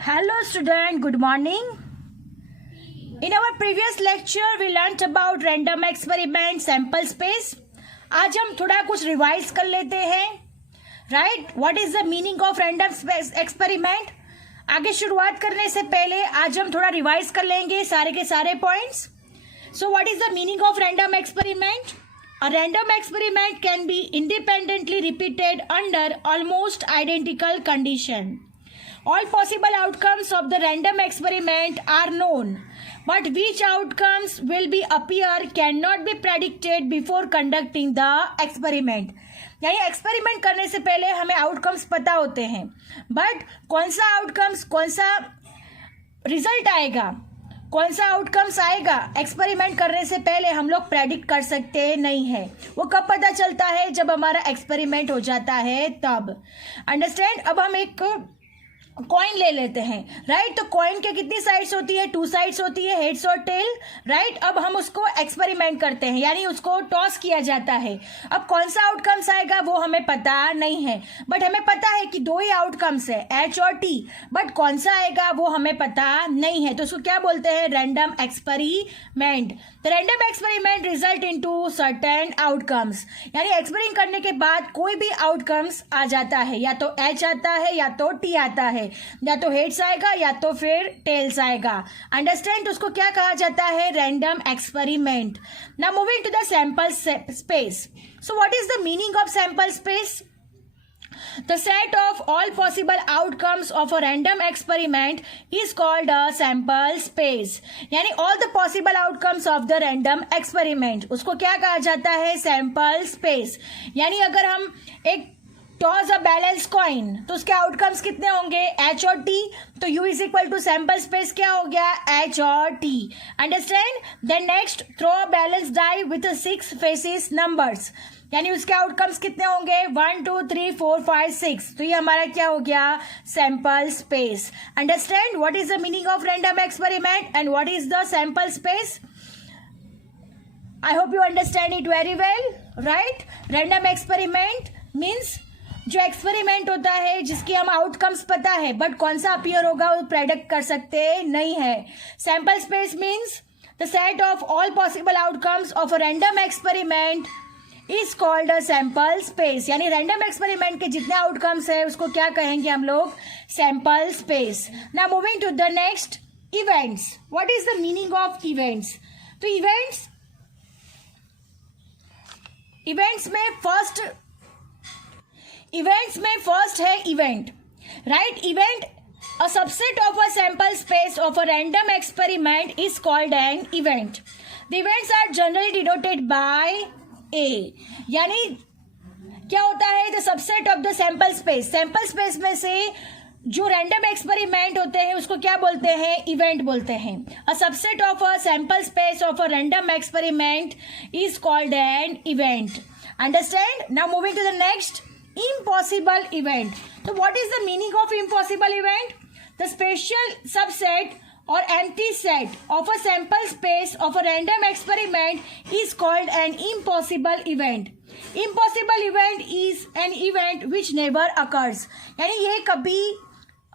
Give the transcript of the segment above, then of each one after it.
Hello student, good morning. In our previous lecture we learnt about random experiment sample space. आज हम थोड़ा कुछ revise कर लेते हैं. Right, what is the meaning of random experiment. आगे शुरुआत करने से पहले आज हम थोड़ा रिवाइज कर लेंगे सारे के सारे points. So what is the meaning of random experiment. A random experiment can be independently repeated under almost identical condition. All possible outcomes of the random experiment are known, but which outcomes will be appear cannot be predicted before conducting the experiment. यानी experiment करने से पहले हमें outcomes पता होते हैं, but कौन सा आउटकम्स, कौन सा रिजल्ट आएगा, कौन सा आउटकम्स आएगा एक्सपेरिमेंट करने से पहले हम लोग प्रेडिक्ट कर सकते नहीं है. वो कब पता चलता है, जब हमारा एक्सपेरिमेंट हो जाता है तब. अंडरस्टैंड. अब हम एक कॉइन ले लेते हैं. राइट, तो कॉइन के कितनी साइड्स होती है, 2 साइड्स होती है, हेड्स और टेल. राइट, अब हम उसको एक्सपेरिमेंट करते हैं, यानी उसको टॉस किया जाता है. अब कौन सा आउटकम्स आएगा वो हमें पता नहीं है, बट हमें पता है कि 2 ही आउटकम्स है, एच और टी, बट कौन सा आएगा वो हमें पता नहीं है. तो उसको क्या बोलते हैं, random experiment. The random experiment result into certain outcomes. यानी एक्सपेरिमेंट करने के बाद कोई भी आउटकम्स आ जाता है, या तो एच आता है या तो टी आता है, या तो हेड्स आएगा या तो फिर टेल्स आएगा. अंडरस्टैंड. उसको क्या कहा जाता है, random experiment. Now moving to the sample space. So what is the meaning of sample space. The set of all possible outcomes of a random experiment is called a sample space. यानी all the possible outcomes of the random experiment, उसको क्या कहा जाता है, sample space. यानी अगर हम एक टॉस अ बैलेंस कॉइन, तो उसके आउटकम्स कितने होंगे, एच और टी. तो U is equal to sample space क्या हो गया, एच और T. Understand. Then next, throw a balance die with 6 faces numbers. यानी उसके आउटकम्स कितने होंगे, 1 2 3 4 5 6. तो ये हमारा क्या हो गया, sample space. Understand. What is the meaning of random experiment and what is the sample space. I hope you understand it very well. Right, random experiment means जो एक्सपेरिमेंट होता है जिसकी हम आउटकम्स पता है, बट कौन सा अपीयर होगा वो प्रेडिक्ट कर सकते नहीं है. Sample space means the set of all possible outcomes of a random experiment is called a sample space. यानी रैंडम एक्सपेरिमेंट के जितने आउटकम्स है उसको क्या कहेंगे हम लोग, sample space. Now moving to the next, events. What is the meaning of events. तो इवेंट्स में फर्स्ट है event. Right, event a subset of a sample space of a random experiment is called an event. The events are generally denoted by A. यानी क्या होता है, the subset of the sample space. Sample space में से जो random experiment होते हैं उसको क्या बोलते हैं, इवेंट बोलते हैं. A subset of a sample space of a random experiment is called an event. Understand. Now moving to the next, impossible event. So what is the meaning of impossible event? The special subset or empty set of a sample space of a random experiment is called an impossible event. Impossible event is an event which never occurs. यानी ये कभी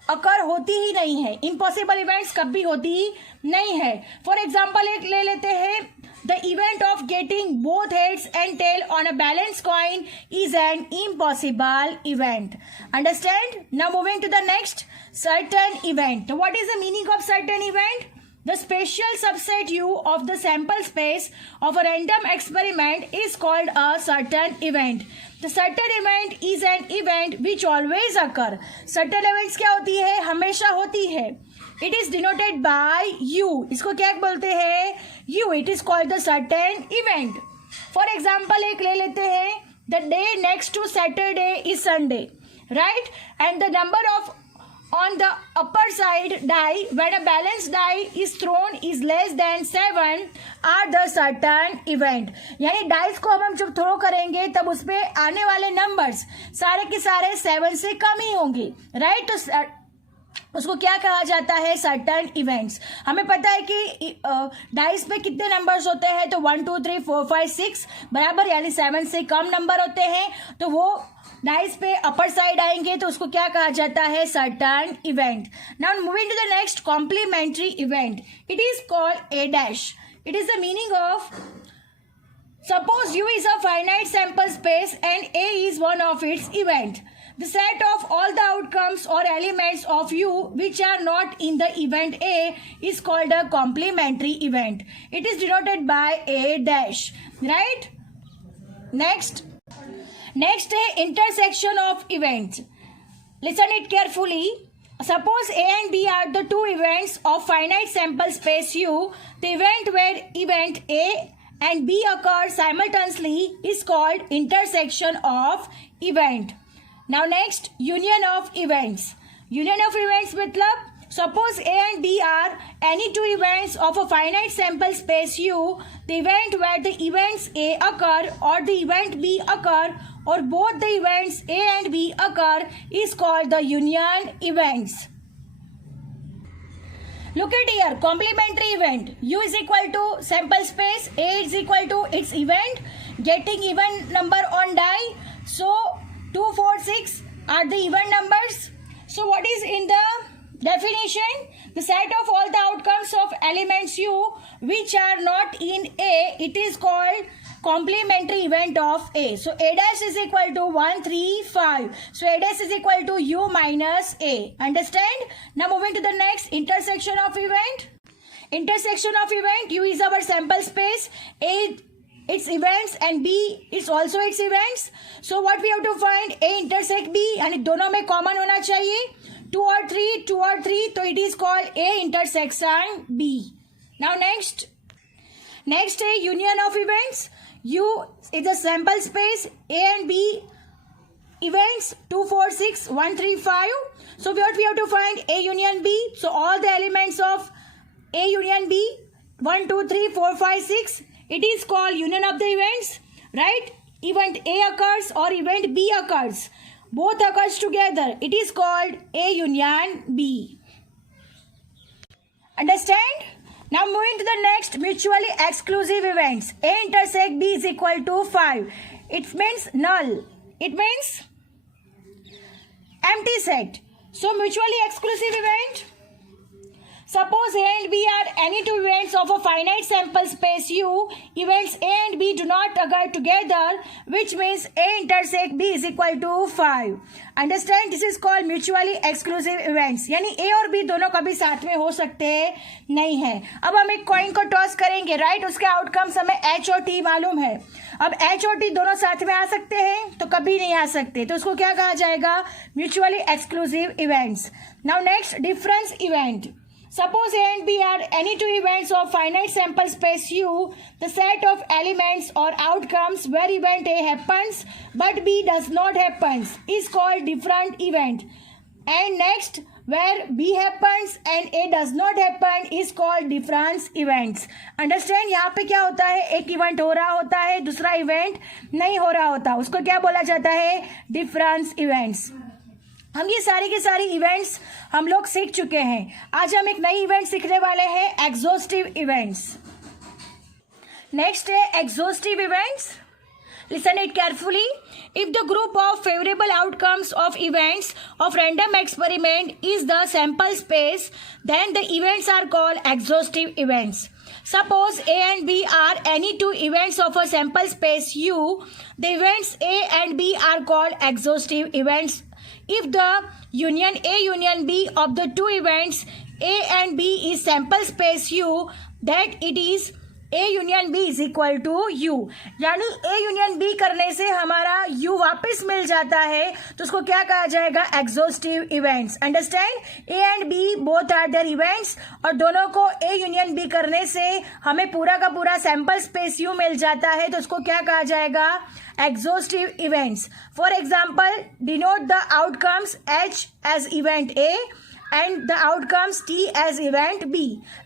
अकर होती ही नहीं है. Impossible events कभी होती ही नहीं है. फॉर एग्जाम्पल एक ले लेते हैं, the event of getting both heads and tail on a balance coin is an impossible event. Understand. Now moving to the next, certain event. What is the meaning of certain event. The special subset U of the sample space of a random experiment is called a certain event. The certain event is an event which always occur. Certain events क्या होती है, हमेशा होती है. It is denoted by U. इसको क्या बोलते हैं, U. It is called the certain event. For example एक ले लेते हैं, the day next to Saturday is Sunday. Right? And the number of on the upper side die when a balanced die is thrown is less than 7 are the certain event. यानी dice को हम जब throw करेंगे तब उसपे आने वाले numbers सारे के सारे 7 से कम ही होंगे. राइट, तो उसको क्या कहा जाता है, सर्टन इवेंट्स। हमें पता है कि डाइस पे कितने नंबर्स होते हैं, तो 1 2 3 4 5 6 बराबर, यानी 7 से कम नंबर होते हैं, तो वो डाइस पे अपर साइड आएंगे, तो उसको क्या कहा जाता है, certain event. Now moving to the next, complementary event, it is called A dash. It is the meaning of, suppose U is a finite sample space and A is one of its event. The set of all the outcomes or elements of U which are not in the event A is called a complementary event. It is denoted by A dash. Right? Next है intersection of events. Listen it carefully. Suppose A and B are the two events of finite sample space U. The event where event A and B occur simultaneously is called intersection of event. Now next, union of events. Union of events मतलब, suppose A and B are any two events of a finite sample space U. The event where the events A occur or the event B occur or both the events A and B occur is called the union events. Look at here, complementary event. U is equal to sample space, A is equal to its event, getting even number on die. So 2 4 6 are the even numbers. So what is in the definition? The set of all the outcomes of elements U which are not in A, it is called complementary event of A. So A dash is equal to 1 3 5. So A dash is equal to U minus A. Understand? Now moving to the next, intersection of event. Intersection of event, U is our sample space, A its events and B is also its events. So what we have to find, A intersect B, यानी दोनों में common होना चाहिए, 2 और 3, तो it is called A intersection B. Now next है union of events. U is a sample space, A and B events 2 4 6 1 3 5. So what we have to find, A union B. So all the elements of A union B 1 2 3 4 5 6, it is called union of the events, right? Event A occurs or event B occurs, both occurs together, it is called A union B. Understand? Now moving to the next, mutually exclusive events. A intersect B is equal to 5. It means null. It means empty set. So mutually exclusive event. Suppose A and B are any two events of a finite sample space U. Events A and B do not occur together, which means A intersect B is equal to 5. Understand? This is called mutually exclusive events. यानी A और B दोनों कभी साथ में हो सकते नहीं है। अब हम एक कॉइन को टॉस करेंगे, राइट? उसके आउटकम्स हमें H और T मालूम है। अब H और T दोनों साथ में आ सकते हैं तो कभी नहीं आ सकते, तो उसको क्या कहा जाएगा, mutually exclusive events. Now next, difference event. Suppose A and B are any two events of finite sample space U. The set of elements or outcomes where event A happens but B does not happens is called different event. And next, where B happens and A does not happen is called difference events. Understand? यहाँ पे क्या होता है, एक event हो रहा होता है, दूसरा इवेंट नहीं हो रहा होता, उसको क्या बोला जाता है, डिफरेंस इवेंट्स। हम ये सारी के सारी इवेंट्स हम लोग सीख चुके हैं। आज हम एक नई इवेंट सीखने वाले हैं, एग्जॉस्टिव इवेंट्स। नेक्स्ट है exhaustive events. Listen it carefully. If the group of favorable outcomes of events of random experiment is the sample space, then the events are called exhaustive events. Suppose A and B are any two events of a sample space U. The events A and B are called exhaustive events. If the union A union B of the two events A and B is sample space U, that it is A union B is equal to U. यानी A union B करने से हमारा U वापस मिल जाता है, तो उसको क्या कहा जाएगा, exhaustive events. Understand? A and B both are their events, और दोनों को A union B करने से हमें पूरा का पूरा सैंपल स्पेस U मिल जाता है, तो उसको क्या कहा जाएगा, exhaustive events. For example, denote the outcomes H as event A and the outcomes T as event B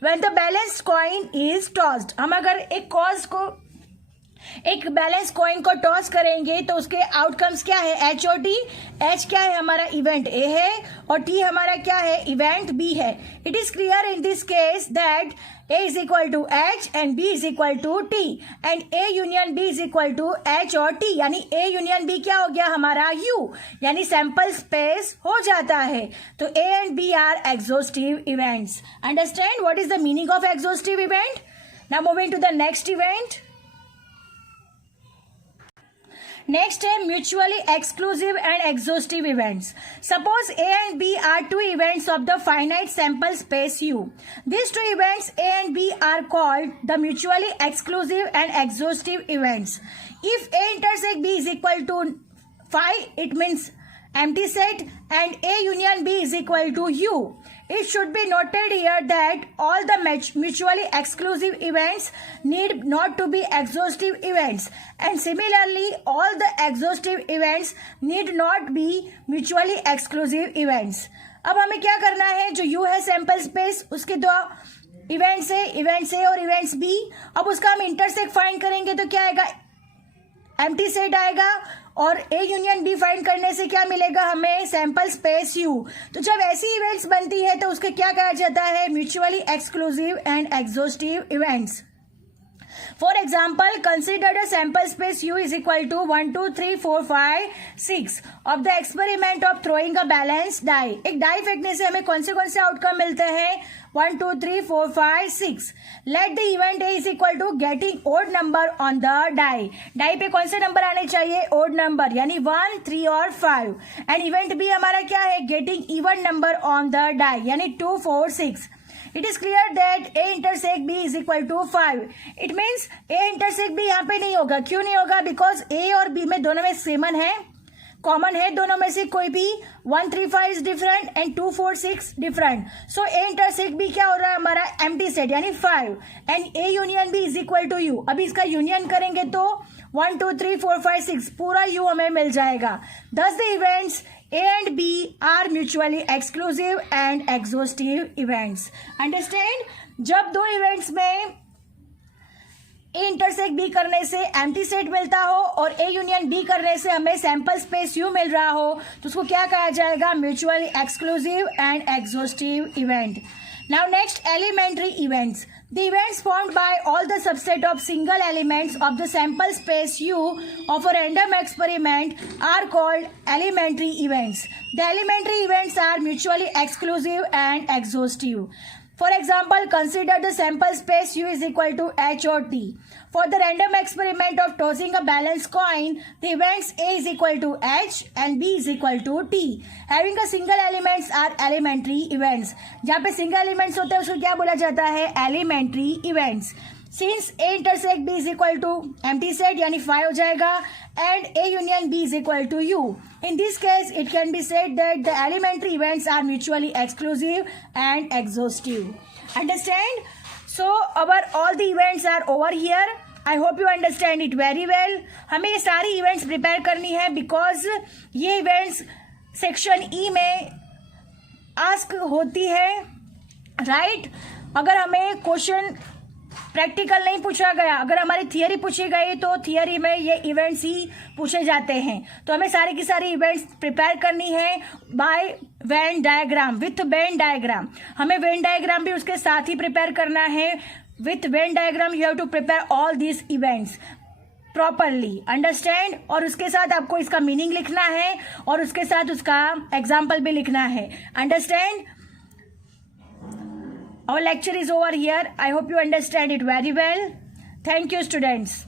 when the balanced coin is tossed. हम अगर एक एक बैलेंस कॉइन को टॉस करेंगे तो उसके आउटकम्स क्या है, एच और टी। एच क्या है हमारा, इवेंट ए है, और टी हमारा क्या है, इवेंट बी है। It is clear in this case that A is equal to H and B is equal to T and A union B is equal to H और T, यानी A union B क्या हो गया हमारा U, यानी sample space हो जाता है। तो A and B are exhaustive events. Understand what is the meaning of exhaustive event? Now moving to the next event. Next है mutually exclusive and exhaustive events. Suppose A and B are two events of the finite sample space U. This two events A and B are called the mutually exclusive and exhaustive events. If A intersect B is equal to 5, it means empty set, and A union B is equal to U. It should be noted here that all the mutually exclusive events need not to be exhaustive events, and similarly all the exhaustive events need not be mutually exclusive events. अब हमें क्या करना है, जो U है sample space, उसके दो events है, इवेंट्स A और इवेंट्स B। अब उसका हम इंटरसेक्ट फाइंड करेंगे तो क्या आएगा, एम्प्टी सेट आएगा, और ए यूनियन बी फाइंड करने से क्या मिलेगा हमें, सैंपल स्पेस यू। तो जब ऐसी इवेंट्स बनती है तो उसके क्या कहा जाता है, mutually exclusive and exhaustive events. For example, consider the sample space U is equal to 1, 2, 3, 4, 5, 6 of the experiment of throwing a balanced die. एक डाई फेंकने से हमें कौन से आउटकम मिलते हैं, 1, 2, 3, 4, 5, 6. Let the event A is equal to getting odd number on the die. Die पे कौन से नंबर आने चाहिए, odd नंबर, यानी 1, 3 और 5. एंड इवेंट B हमारा क्या है, getting even number on the die, यानी 2, 4, 6. It is clear that A intersect B is equal to 5. It means A intersect B यहाँ पे नहीं होगा, क्यों नहीं होगा, because A और B में दोनों में सेमन है, कॉमन है दोनों में से कोई भी। 1, 3, 5 is different and 2, 4, 6 different. So A intersect B क्या हो रहा है हमारा, एम्प्टी सेट, यानी 5, and A union B is equal to U। अभी इसका यूनियन करेंगे तो 1, 2, 3, 4, 5, 6 पूरा U हमें मिल जाएगा। Thus the events A and B are mutually exclusive and exhaustive events. Understand? जब दो इवेंट्स में A इंटरसेक्ट B करने से एम्प्टी सेट मिलता हो और A यूनियन B करने से हमें सैंपल स्पेस U मिल रहा हो, तो उसको क्या कहा जाएगा, mutually exclusive and exhaustive event. Now next, elementary events. The events formed by all the subset of single elements of the sample space U of a random experiment are called elementary events. The elementary events are mutually exclusive and exhaustive. For example, consider the sample space U is equal to H or T. For the random experiment of tossing a balanced coin, the events A is equal to H and B is equal to T. Having a single elements are elementary events. जहाँ पे single elements होते हैं उसको क्या बोला जाता है, elementary events. Since A intersect B is equal to empty set, यानी 5 हो जाएगा, and A union B is equal to U. In this case, it can be said that the elementary events are mutually exclusive and exhaustive. Understand? So, all the events are over here. I hope you understand it very well. हमें ये सारी events prepare करनी है because ये events section E में ask होती है, right? अगर हमें क्वेश्चन प्रैक्टिकल नहीं पूछा गया, अगर हमारी थियरी पूछी गई तो थियरी में ये इवेंट्स ही पूछे जाते हैं। तो हमें सारी की सारी इवेंट्स प्रिपेयर करनी है by Venn diagram, with Venn diagram. हमें वेन डायग्राम भी उसके साथ ही प्रिपेयर करना है। With Venn diagram you have to prepare all this events properly, understand. और उसके साथ आपको इसका मीनिंग लिखना है और उसके साथ उसका एग्जाम्पल भी लिखना है, understand. Our lecture is over here. I hope you understand it very well. Thank you, students.